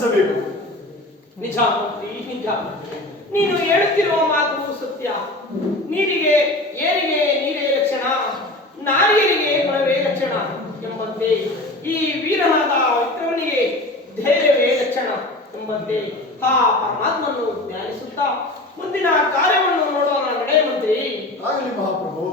ಸಮರ್ಪಿಸಬೇಕು. ನಿಜ ಮಂತ್ರಿ, ನಿಜ. ನೀನು ಹೇಳುತ್ತಿರುವ ಮಾತು ಸತ್ಯ. ನೀರಿಗೆ ಏರಿಗೆ ನೀರೇ ಲಕ್ಷಣ, ನಾರಿಯರಿಗೆ ಗುಣವೇ ಲಕ್ಷಣ ಎಂಬಂತೆ ಈ ವೀರನಾದ ವಿಕ್ರಮನಿಗೆ ಧೈರ್ಯವೇ ಲಕ್ಷಣ ಎಂಬಂತೆ ಆ ಪರಮಾತ್ಮನ್ನು ಧ್ಯಾನಿಸುತ್ತಾ ಮುಂದಿನ ಕಾರ್ಯವನ್ನು ನೋಡೋಣ. ನಡೆ ಮಂತ್ರಿ. ಆಗಲಿ ಮಹಾಪ್ರಭು.